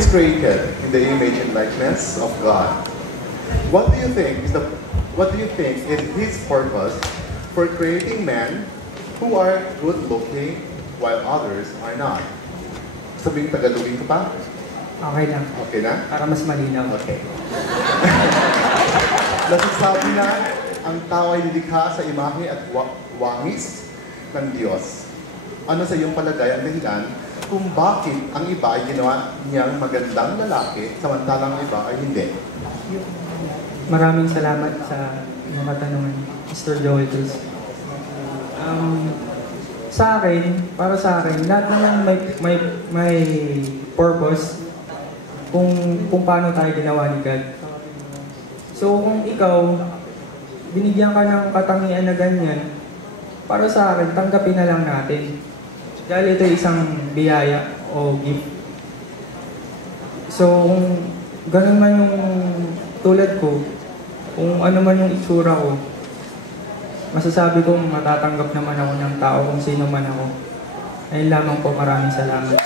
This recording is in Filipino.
is created in the image and likeness of God. What do you think is His purpose for creating men who are good-looking while others are not? Sabing Tagalogin ko pa? Okay lang. Okay na? Para mas malinaw. Okay. Nasasabi na ang tao ay nilikha sa imahe at wangis ng Diyos. Ano sa iyong palagay ang dahilan kung bakit ang iba ay ginawa niyang magandang lalaki samantalang ang iba ay hindi? Maraming salamat sa iyong katanungan, Mr. Joel Cruz. Para sa akin, lahat naman may purpose kung paano tayo ginawa ni God. So kung ikaw, binigyan ka ng katangian na ganyan, para sa akin, tanggapin na lang natin. Dahil ito isang biyaya o gift. So kung ganun man yung tulad ko, kung ano man yung itsura ko, masasabi kong matatanggap naman ako ng tao kung sino man ako. Ayun lamang po, maraming salamat.